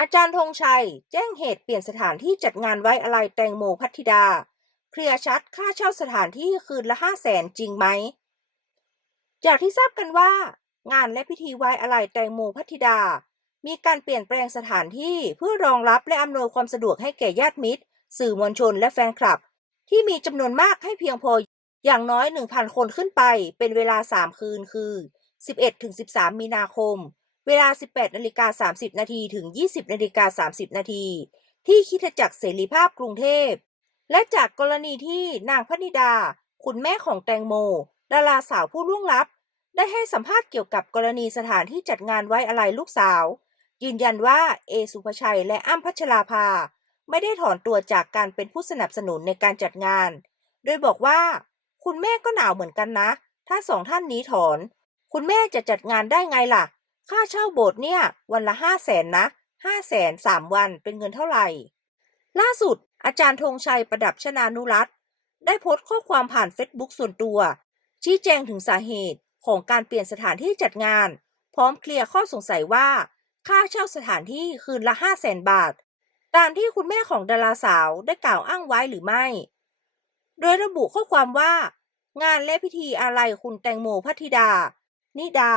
อาจารย์ธงชัย แจ้งเหตุเปลี่ยนสถานที่จัดงานไว้อะไรแตงโมพัทธิดา เคลียร์ชัดค่าเช่าสถานที่คืนละห้าแสนจริงไหม จากที่ทราบกันว่า งานและพิธีไว้อะไรแตงโมพัทธิดา มีการเปลี่ยนแปลงสถานที่เพื่อรองรับและอำนวยความสะดวกให้แก่ญาติมิตร สื่อมวลชนและแฟนคลับ ที่มีจำนวนมากให้เพียงพออย่างน้อย 1,000 คนขึ้นไป เป็นเวลา 3 คืนคือ 11-13 มีนาคม เวลา 18นาฬิกา30 นาทีถึง 20นาฬิกา30 นาทีที่คิดจักรเสรีภาพกรุงเทพ และจากกรณีที่นางพนิดา คุณแม่ของแตงโม ดาราสาวผู้ล่วงลับ ได้ให้สัมภาษณ์เกี่ยวกับกรณีสถานที่จัดงานไว้อะไรลูกสาว ยืนยันว่าเอสุภชัยและอ้ำพัชราภา ไม่ได้ถอนตัวจากการเป็นผู้สนับสนุนในการจัดงาน โดยบอกว่า คุณแม่ก็หนาวเหมือนกันนะ ถ้าสองท่านนี้ถอน คุณแม่จะจัดงานได้ไงล่ะ ค่าเช่าโบสถ์เนี่ย วันละห้าแสนนะห้าแสนสามวันเป็นเงินเท่าไหร่ ล่าสุด อาจารย์ธงชัยประดับชนานุรัตได้โพสต์ข้อความผ่านเฟซบุ๊กส่วนตัว ชี้แจงถึงสาเหตุของการเปลี่ยนสถานที่จัดงาน พร้อมเคลียร์ข้อสงสัยว่า ค่าเช่าสถานที่คืนละ5 0 0แสนบาท ตามที่คุณแม่ของดาราสาวได้กล่าวอ้างไว้หรือไม่ โดยระบุข้อความว่า งานและพิธีอาลัยคุณแตงโมพัทธิดา นิดา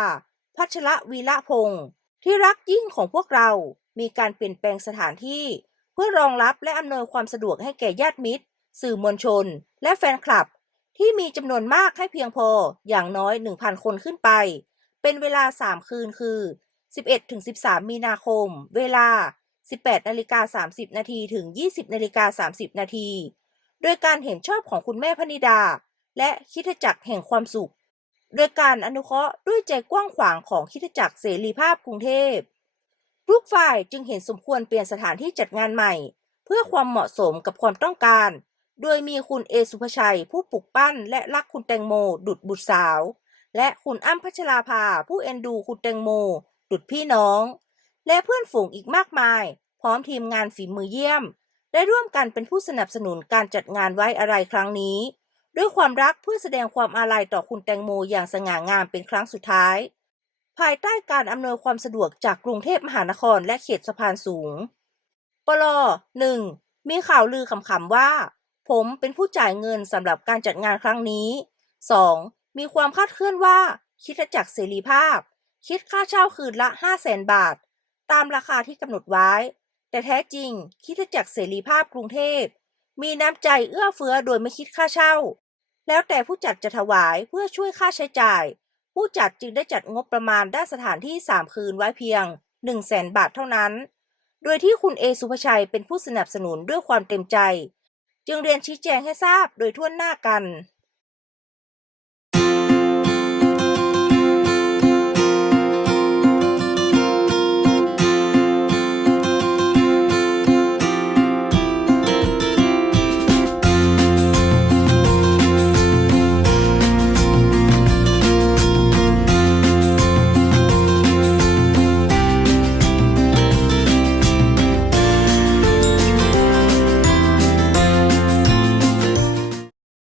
พัชระวีระพงศ์ที่รักยิ่งของพวกเรา มีการเปลี่ยนแปลงสถานที่ เพื่อรองรับและอำนวยความสะดวกให้แก่ญาติมิตร สื่อมวลชน และแฟนคลับ ที่มีจำนวนมากให้เพียงพออย่างน้อย 1,000 คนขึ้นไป เป็นเวลา 3 คืนคือ 11-13 มีนาคม เวลา 18นาฬิกา30 นาทีถึง 20นาฬิกา30 นาที โดยการเห็นชอบของคุณแม่พนิดา และคิดจักรแห่งความสุข โดยการอนุเคราะห์ด้วยใจกว้างขวางของคิดจักรเสรีภาพกรุงเทพทุกฝ่ายจึงเห็นสมควรเปลี่ยนสถานที่จัดงานใหม่ เพื่อความเหมาะสมกับความต้องการ โดยมีคุณเอสุภชัย ผู้ปลุกปั้น และรักคุณแตงโม ดุดบุตรสาว และคุณอ้ำพัชราภา ผู้เอ็นดูคุณแตงโม ดุดพี่น้อง และเพื่อนฝูงอีกมากมาย พร้อมทีมงานฝีมือเยี่ยม ได้ร่วมกันเป็นผู้สนับสนุนการจัดงานไว้อะไรครั้งนี้ ด้วยความรักเพื่อแสดงความอาลัยต่อคุณแตงโมอย่างสง่างามเป็นครั้งสุดท้าย ภายใต้การอำนวยความสะดวกจากกรุงเทพมหานครและเขตสะพานสูง ปล 1. มีข่าวลือขำๆว่า ผมเป็นผู้จ่ายเงินสำหรับการจัดงานครั้งนี้ 2. มีความคาดเคลื่อนว่าคิดจักรเสรีภาพ คิดค่าเช่าคืนละ 5 0 0แสนบาท ตามราคาที่กำหนดไว้ แต่แท้จริงคิดจักรเสรีภาพกรุงเทพมีน้ำใจเอื้อเฟื้อโดยไม่คิดค่าเช่า แล้วแต่ผู้จัดจะถวายเพื่อช่วยค่าใช้จ่าย ผู้จัดจึงได้จัดงบประมาณด้านสถานที่ 3 คืนไว้เพียง 1 0 0 0 0แสนบาทเท่านั้น โดยที่คุณเอสุภชัยเป็นผู้สนับสนุนด้วยความเต็มใจ จึงเรียนชี้แจงให้ทราบโดยทั่วหน้ากัน